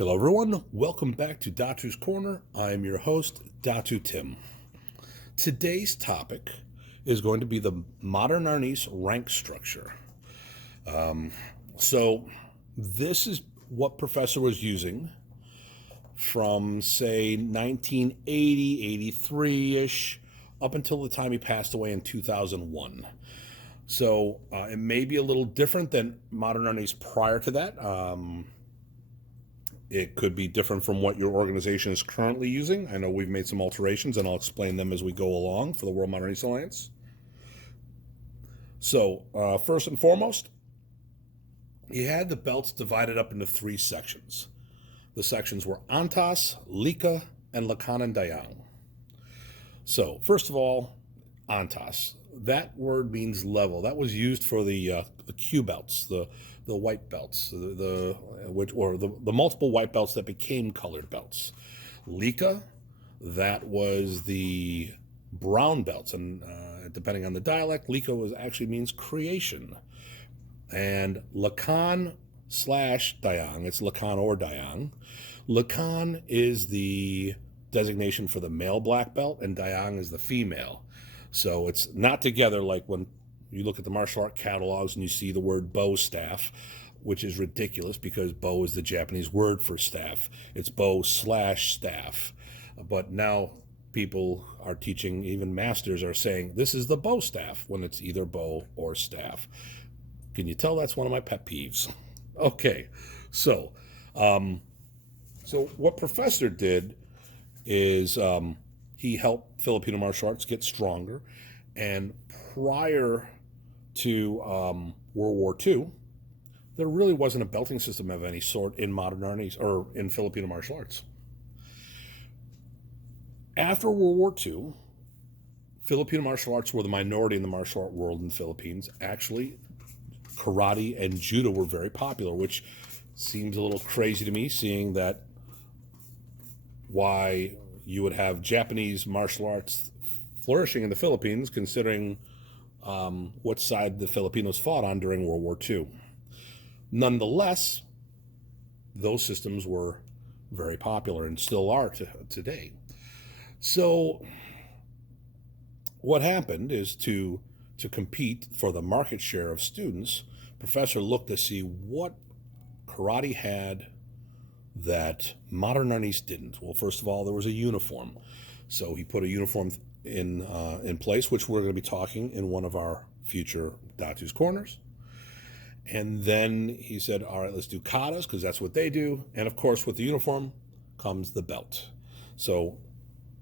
Hello everyone, welcome back to Datu's Corner. I am your host, Datu Tim. Today's topic is going to be the Modern Arnis rank structure. So this is what Professor was using from, say, 1980, 83-ish, up until the time he passed away in 2001. So it may be a little different than Modern Arnis prior to that. It could be different from what your organization is currently using. I know we've made some alterations, and I'll explain them as we go along for the World Modern Arnis Alliance. So, first and foremost, he had the belts divided up into three sections. The sections were Antas, Lika, and Lakan and Dayang. So, first of all, Antas. That word means level. That was used for the Q belts, the white belts, the multiple white belts that became colored belts. Lika, that was the brown belts, and depending on the dialect, Lika actually means creation. And Lakan / Dayang, it's Lakan or Dayang. Lakan is the designation for the male black belt, and Dayang is the female. So it's not together like when you look at the martial art catalogs and you see the word bow staff, which is ridiculous because bow is the Japanese word for staff. It's bow / staff. But now people are teaching, even masters are saying, this is the bow staff when it's either bow or staff. Can you tell that's one of my pet peeves? Okay, so what Professor did is he helped Filipino martial arts get stronger, and prior to World War II, there really wasn't a belting system of any sort in Modern Arnis or in Filipino martial arts. After World War II, Filipino martial arts were the minority in the martial art world in the Philippines. Actually, karate and judo were very popular, which seems a little crazy to me, seeing that why you would have Japanese martial arts flourishing in the Philippines, considering what side the Filipinos fought on during World War II. Nonetheless, those systems were very popular and still are today. So what happened is to compete for the market share of students, Professor looked to see what karate had that Modern Arnis didn't. Well, first of all, there was a uniform. So he put a uniform in place, which we're going to be talking in one of our future Datu's Corners. And then he said, all right, let's do katas, because that's what they do. And of course, with the uniform comes the belt. So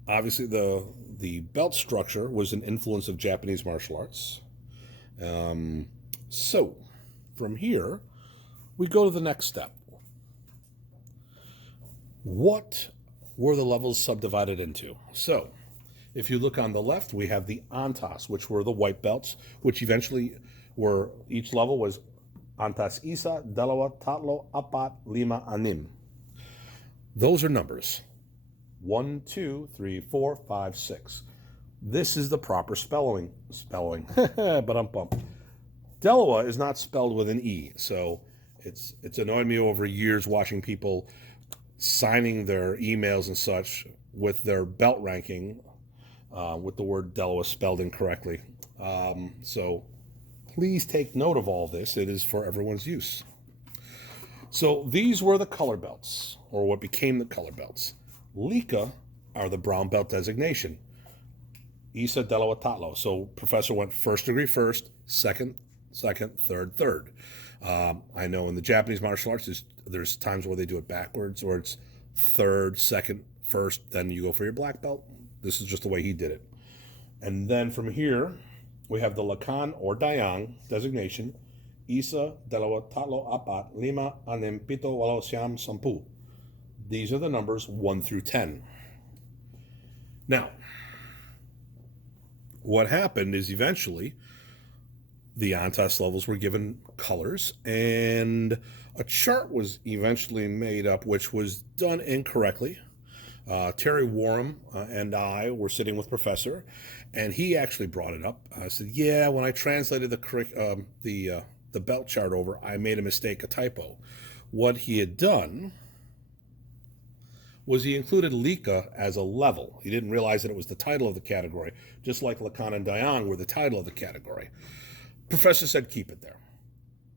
obviously the belt structure was an influence of Japanese martial arts. So from here, we go to the next step. What were the levels subdivided into? So if you look on the left, we have the Antas, which were the white belts, which eventually were, each level was Antas Isa, Dalawa, Tatlo, Apat, Lima, Anim. Those are numbers. 1, 2, 3, 4, 5, 6. This is the proper spelling. But Dalawa is not spelled with an E, so it's annoyed me over years watching people signing their emails and such with their belt ranking with the word Delawa spelled incorrectly. So please take note of all this. It is for everyone's use. So these were the color belts, or what became the color belts. Lika are the brown belt designation. Isa, Delawa, Tatlo. So Professor went first degree first, second, third. I know in the Japanese martial arts, there's times where they do it backwards, or it's third, second, first, then you go for your black belt. This is just the way he did it. And then from here, we have the Lakan or Dayang designation. Isa, Dalawa, Tatlo, Apat, Lima, Anim, Pito, Walo, Siam, Sampu. These are the numbers 1 through 10. Now, what happened is eventually the Antas levels were given colors, and a chart was eventually made up, which was done incorrectly. Terry Warham and I were sitting with Professor, and he actually brought it up. I said, yeah, when I translated the belt chart over, I made a mistake, a typo. What he had done was he included Lika as a level. He didn't realize that it was the title of the category, just like Lakan and Dayang were the title of the category. Professor said keep it there.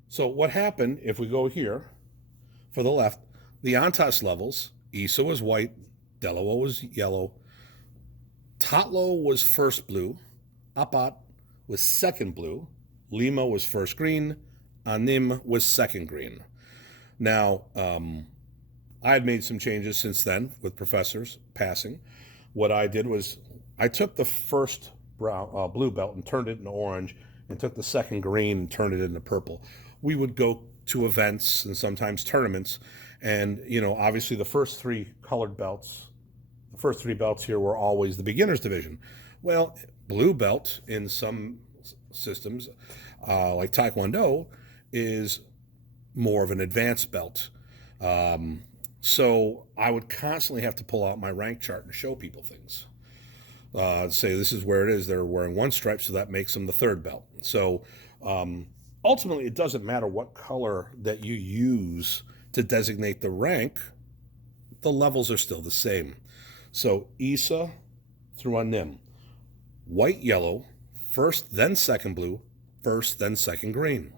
So what happened, if we go here, for the left, the Antas levels, Isa was white, Delawa was yellow, Tatlo was first blue, Apat was second blue, Lima was first green, Anim was second green. Now, I had made some changes since then with professors passing. What I did was I took the first blue belt and turned it into orange, and took the second green and turned it into purple. We would go to events and sometimes tournaments, and obviously the first three belts here were always the beginners division. Well, blue belt in some systems, like Taekwondo, is more of an advanced belt. So I would constantly have to pull out my rank chart and show people things. Say this is where it is. They're wearing one stripe, so that makes them the third belt. So ultimately, it doesn't matter what color that you use to designate the rank. The levels are still the same. So Isa through Anim, white, yellow, first, then second blue, first, then second green.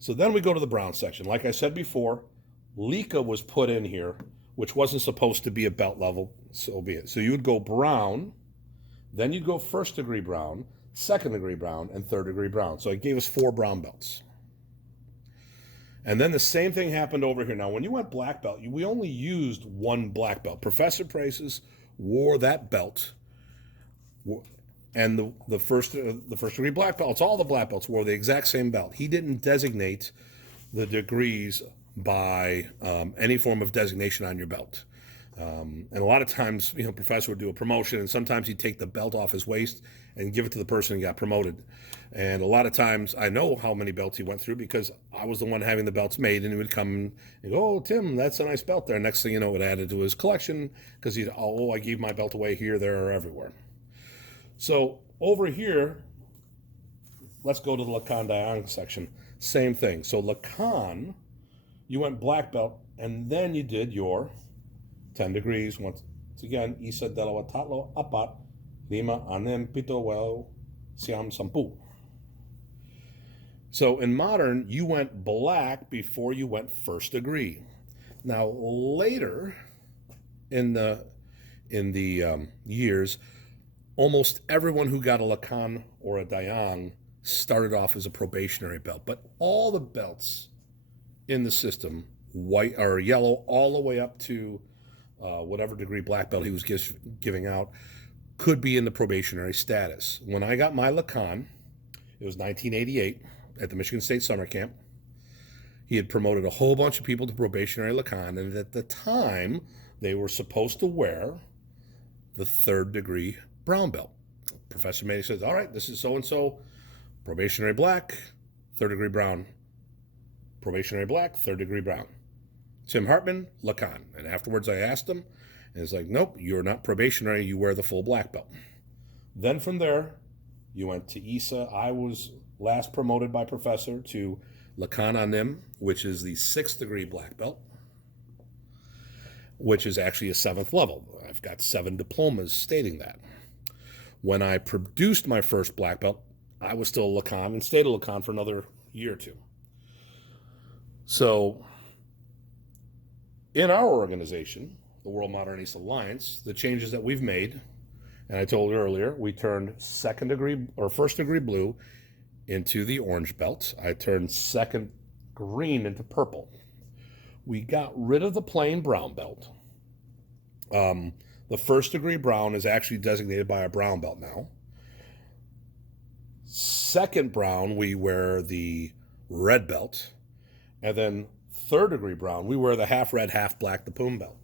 So then we go to the brown section. Like I said before, Lika was put in here, which wasn't supposed to be a belt level, so be it. So you would go brown, then you'd go first degree brown, second degree brown, and third degree brown. So it gave us 4 brown belts. And then the same thing happened over here. Now, when you went black belt, we only used 1 black belt. Professor Presas wore that belt, and the first degree black belts, all the black belts wore the exact same belt. He didn't designate the degrees by any form of designation on your belt. And a lot of times, professor would do a promotion, and sometimes he'd take the belt off his waist and give it to the person who got promoted. And a lot of times, I know how many belts he went through because I was the one having the belts made, and he would come and go, "Oh, Tim, that's a nice belt there." Next thing you know, it added to his collection because I gave my belt away here, there, or everywhere. So over here, let's go to the Lakan Dayang section. Same thing. So Lakan, you went black belt, and then you did your 10 degrees. Once again, Isa, Delawa, Tatlo, Apat, Lima, Anim, Pito, Well, Siam, Sampu. So in modern, you went black before you went first degree. Now later in the years, almost everyone who got a Lakan or a Dayang started off as a probationary belt, but all the belts in the system, white or yellow, all the way up to whatever degree black belt he was giving out, could be in the probationary status. When I got my Lakan, it was 1988 at the Michigan State Summer Camp. He had promoted a whole bunch of people to probationary Lakan, and at the time, they were supposed to wear the third degree brown belt. Professor May says, "All right, this is so-and-so, probationary black, third degree brown, probationary black, third degree brown. Tim Hartman, Lakan." And afterwards I asked him, and it's like, "Nope, you're not probationary, you wear the full black belt." Then from there, you went to Isa. I was last promoted by Professor to Lakan Anim, which is the 6th degree black belt, which is actually a 7th level. I've got 7 diplomas stating that. When I produced my first black belt, I was still Lakan and stayed a Lakan for another year or two. So in our organization, the World Modern Arnis Alliance, the changes that we've made, and I told you earlier, we turned first degree blue into the orange belt. I turned second green into purple. We got rid of the plain brown belt. The first degree brown is actually designated by a brown belt now. Second brown, we wear the red belt. And then third degree brown, we wear the half red, half black, the Pum belt.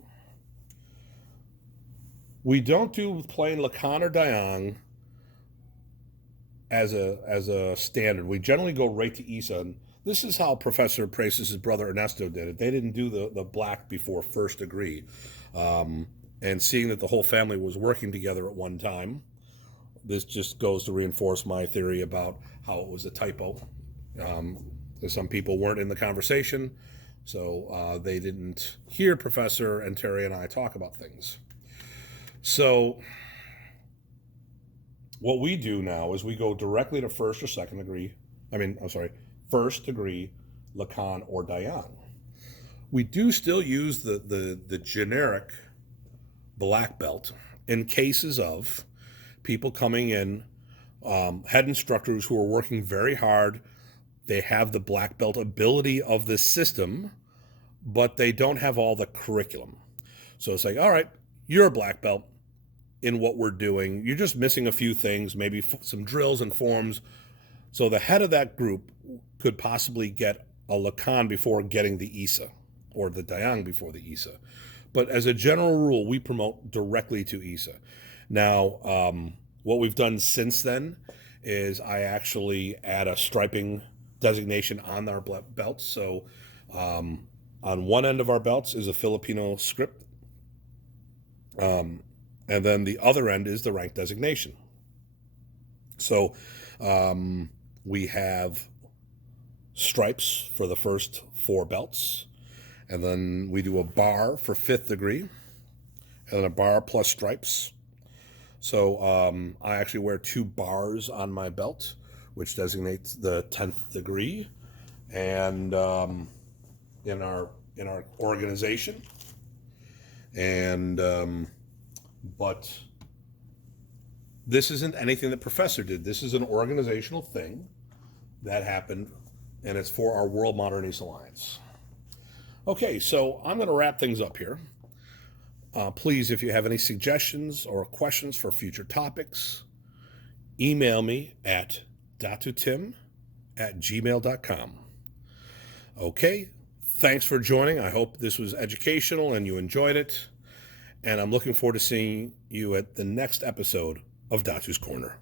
We don't do plain Lakan or Dayang as a standard. We generally go right to Isa. And this is how Professor Presas' brother Ernesto did it. They didn't do the black before first degree. And seeing that the whole family was working together at one time, this just goes to reinforce my theory about how it was a typo. Some people weren't in the conversation. So they didn't hear Professor and Terry and I talk about things. So what we do now is we go directly to first degree Lacan or Dayan. We do still use the generic black belt in cases of people coming in, head instructors who are working very hard. They have the black belt ability of the system, but they don't have all the curriculum. So it's like, all right, you're a black belt in what we're doing. You're just missing a few things, maybe some drills and forms. So the head of that group could possibly get a Lacan before getting the ISA, or the Dayang before the ISA. But as a general rule, we promote directly to ISA. Now, what we've done since then is I actually add a striping designation on our belts. So on one end of our belts is a Filipino script, and then the other end is the rank designation. So we have stripes for the first 4 belts, and then we do a bar for 5th degree, and then a bar plus stripes. So I actually wear 2 bars on my belt, which designates the 10th degree, and in our organization. And but this isn't anything that Professor did. This is an organizational thing that happened, and it's for our World Modern Arnis Alliance. Okay, so I'm going to wrap things up here. Please, if you have any suggestions or questions for future topics, email me at datutim@gmail.com. Okay, thanks for joining. I hope this was educational and you enjoyed it. And I'm looking forward to seeing you at the next episode of Datu's Corner.